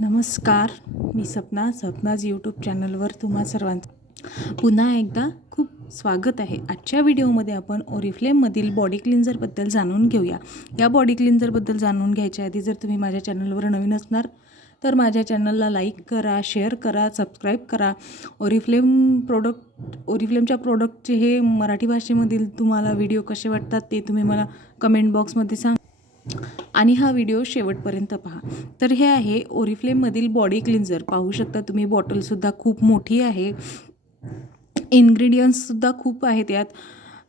नमस्कार, मी सपनाज यूट्यूब चॅनलवर तुम्हा सर्वांचं पुन्हा एकदा खूप स्वागत आहे. आजच्या व्हिडिओमध्ये आपण ओरिफ्लेममधील बॉडी क्लिन्झरबद्दल जाणून घेऊया. या बॉडी क्लिन्झरबद्दल जाणून घ्यायच्या आधी जर तुम्ही माझ्या चॅनलवर नवीन असणार तर माझ्या चॅनलला लाईक करा, शेअर करा, सबस्क्राईब करा. ओरिफ्लेमच्या प्रोडक्टचे हे मराठी भाषेमधील तुम्हाला व्हिडिओ कसे वाटतात ते तुम्ही मला कमेंट बॉक्समध्ये सांगा आणि हा व्हिडिओ शेवटपर्यंत पहा. तर हे आहे ओरिफ्लेममधील बॉडी क्लिन्झर. पाहू शकता तुम्ही, बॉटलसुद्धा खूप मोठी आहे, इन्ग्रेडियंट्ससुद्धा खूप आहेत यात.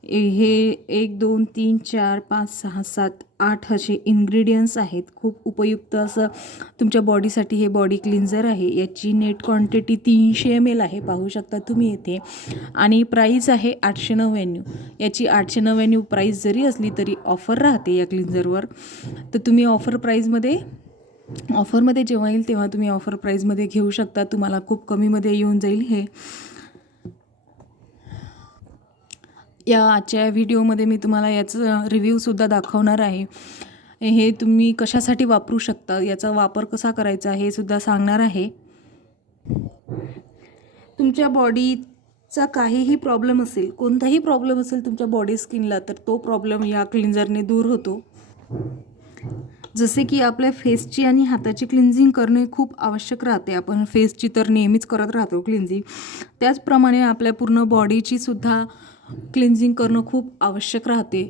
हे 1 2 3 4 5 6 7 8 असे इन्ग्रेडियंट्स आहेत. खूप उपयुक्त असं तुमच्या बॉडीसाठी हे बॉडी क्लिन्झर आहे. याची नेट क्वांटिटी 300 ml आहे, पाहू शकता तुम्ही इथे. आणि प्राईस आहे 899. याची 899 प्राईस जरी असली तरी ऑफर राहते या क्लिन्झरवर. तर तुम्ही ऑफरमध्ये जेव्हा येईल तेव्हा तुम्ही ऑफर प्राईजमध्ये घेऊ शकता. तुम्हाला खूप कमीमध्ये येऊन जाईल हे. या आजच्या व्हिडिओमध्ये मी तुम्हाला याचं रिव्ह्यूसुद्धा दाखवणार आहे. हे तुम्ही कशासाठी वापरू शकता, याचा वापर कसा करायचा हे सुद्धा सांगणार आहे. तुमच्या बॉडीचा काहीही प्रॉब्लेम असेल, कोणताही प्रॉब्लेम असेल तुमच्या बॉडी स्किनला, तर तो प्रॉब्लेम या क्लिन्झरने दूर होतो. जसे की आपल्या फेसची आणि हाताची क्लिन्झिंग करणे खूप आवश्यक राहते. आपण फेसची तर नेहमीच करत राहतो क्लिन्झिंग, त्याचप्रमाणे आपल्या पूर्ण बॉडीची सुद्धा क्लिन्झिंग करणं खूप आवश्यक राहते.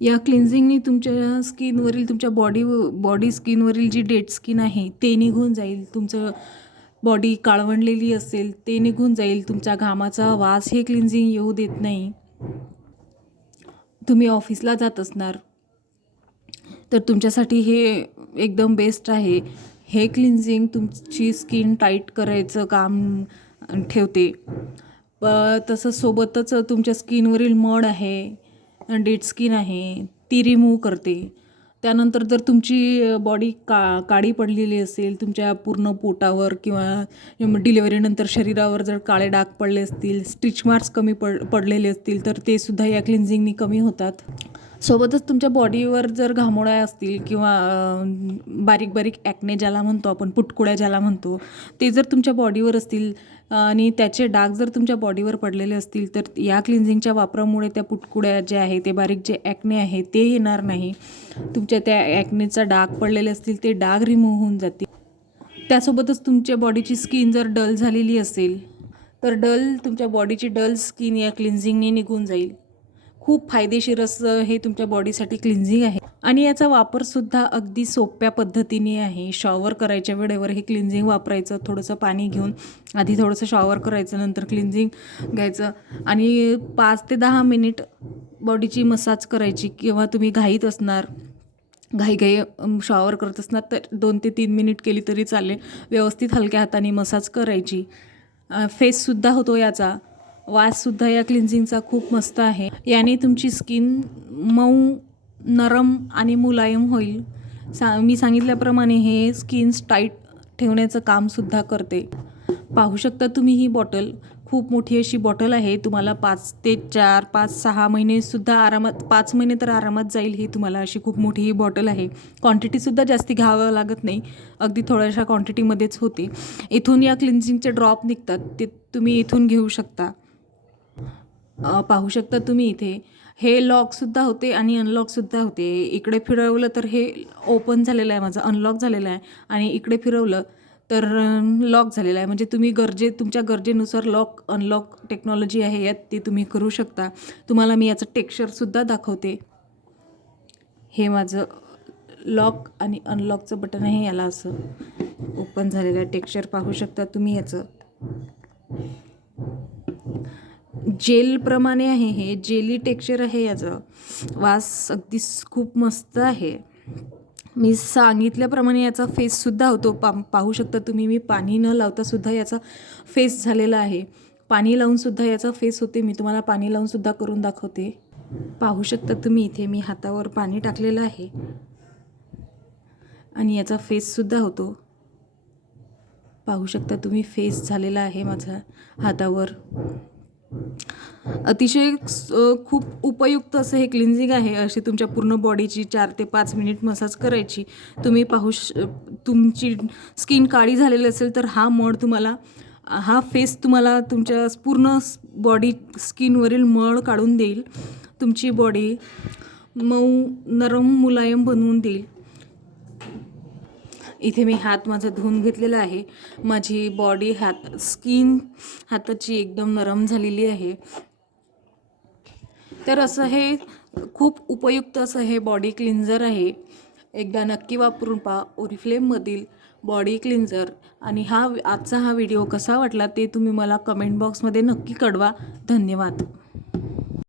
या क्लिन्झिंगनी तुमच्या स्किनवरील, तुमच्या बॉडी स्किनवरील जी डेड स्किन आहे ते निघून जाईल. तुमचं बॉडी काळवंडलेली असेल ते निघून जाईल. तुमच्या घामाचा वास हे क्लिन्झिंग येऊ देत नाही. तुम्ही ऑफिसला जात असणार तर तुमच्यासाठी हे एकदम बेस्ट आहे. हे क्लिन्झिंग तुमची स्किन टाईट करायचं काम ठेवते. तसंच सोबतच तुमच्या स्किनवरील मड आहे, डेड स्किन आहे, ती रिमूव्ह करते. त्यानंतर जर तुमची बॉडी काळी पडलेली असेल, तुमच्या पूर्ण पोटावर किंवा डिलिव्हरीनंतर शरीरावर जर काळे डाग पडले असतील, स्टिच मार्क्स कमी पडलेले असतील तर ते सुद्धा या क्लिन्झिंगनी कमी होतात. सोबतच तुमच्या बॉडीवर जर घामोळ्या असतील किंवा बारीक बारीक ॲक्ने ज्याला म्हणतो आपण, पुटकुड्या ज्याला म्हणतो, ते जर तुमच्या बॉडीवर असतील आणि त्याचे डाग जर तुमच्या बॉडीवर पडलेले असतील तर या क्लिन्झिंगच्या वापरामुळे त्या पुटकुड्या जे आहे, ते बारीक जे ॲक्ने आहे ते येणार नाही. तुमच्या त्या ॲक्नेचा डाग पडलेले असतील ते डाग रिमूव्ह होऊन जातील. त्यासोबतच तुमच्या बॉडीची स्किन जर डल झालेली असेल तर तुमच्या बॉडीची डल स्किन या क्लिन्झिंगने निघून जाईल. खूप फायदेशीर असं हे तुमच्या बॉडीसाठी क्लिन्झिंग आहे आणि याचा वापरसुद्धा अगदी सोप्या पद्धतीने आहे. शॉवर करायच्या वेळेवर हे क्लिन्झिंग वापरायचं. थोडंसं पाणी घेऊन आधी थोडंसं शॉवर करायचं, नंतर क्लिन्झिंग घ्यायचं आणि 5 ते 10 मिनिट बॉडीची मसाज करायची. किंवा तुम्ही घाई शॉवर करत असणार तर 2 ते 3 मिनिट केली तरी चालेल. व्यवस्थित हलक्या हाताने मसाज करायची. फेससुद्धा होतो याचा. वाससुद्धा या क्लिन्झिंगचा खूप मस्त आहे. याने तुमची स्किन मऊ, नरम आणि मुलायम होईल. मी सांगितल्याप्रमाणे हे स्किन टाईट ठेवण्याचं कामसुद्धा करते. पाहू शकता तुम्ही, ही बॉटल खूप मोठी अशी बॉटल आहे. तुम्हाला 5 ते 4 5 6 महिनेसुद्धा आरामात, 5 महिने तर आरामात जाईल ही तुम्हाला. अशी खूप मोठी ही बॉटल आहे. क्वांटिटीसुद्धा जास्ती घ्यावं लागत नाही, अगदी थोड्याशा क्वांटिटीमध्येच होते. इथून या क्लिन्झिंगचे ड्रॉप निघतात, ते तुम्ही इथून घेऊ शकता. पाहू शकता तुम्ही इथे. हे लॉकसुद्धा होते आणि अनलॉकसुद्धा होते. इकडे फिरवलं तर हे ओपन झालेलं आहे माझं, अनलॉक झालेलं आहे. आणि इकडे फिरवलं तर लॉक झालेलं आहे. म्हणजे तुम्ही तुमच्या गरजेनुसार लॉक अनलॉक टेक्नॉलॉजी आहे यात, ते तुम्ही करू शकता. तुम्हाला मी याचं टेक्स्चरसुद्धा दाखवते. हे माझं लॉक आणि अनलॉकचं बटन आहे. याला असं ओपन झालेलं आहे. टेक्स्चर पाहू शकता तुम्ही याचं. जेलप्रमाणे आहे, हे जेली टेक्स्चर आहे याचं. वास अगदी खूप मस्त आहे. मी सांगितल्याप्रमाणे याचा फेससुद्धा होतो. पाहू शकता तुम्ही, मी पाणी न लावतासुद्धा याचा फेस झालेला आहे. पाणी लावूनसुद्धा याचा फेस होते. मी तुम्हाला पाणी लावूनसुद्धा करून दाखवते. पाहू शकता तुम्ही इथे मी हातावर पाणी टाकलेलं आहे आणि याचा फेससुद्धा होतो. पाहू शकता तुम्ही, फेस झालेला आहे माझा हातावर. अतिशय खूप उपयुक्त असं हे क्लिन्झिंग आहे. अशी तुमच्या पूर्ण बॉडीची 4 ते 5 मिनिट मसाज करायची. तुमची स्किन काळी झालेली असेल तर हा फेस तुम्हाला तुमच्या पूर्ण बॉडी स्किनवरील मळ काढून देईल. तुमची बॉडी मऊ नरम मुलायम बनवून देईल. इथे मी हात माझा धुवून घेतलेला आहे. माझी बॉडी स्किन हाताची एकदम नरम झालेली आहे. तर असं हे खूप उपयुक्त असं हे बॉडी क्लिन्झर आहे. एकदा नक्की वापरून पहा ओरिफ्लेममधील बॉडी क्लिन्झर. आणि आजचा हा व्हिडिओ कसा वाटला ते तुम्ही मला कमेंट बॉक्समध्ये नक्की कळवा. धन्यवाद.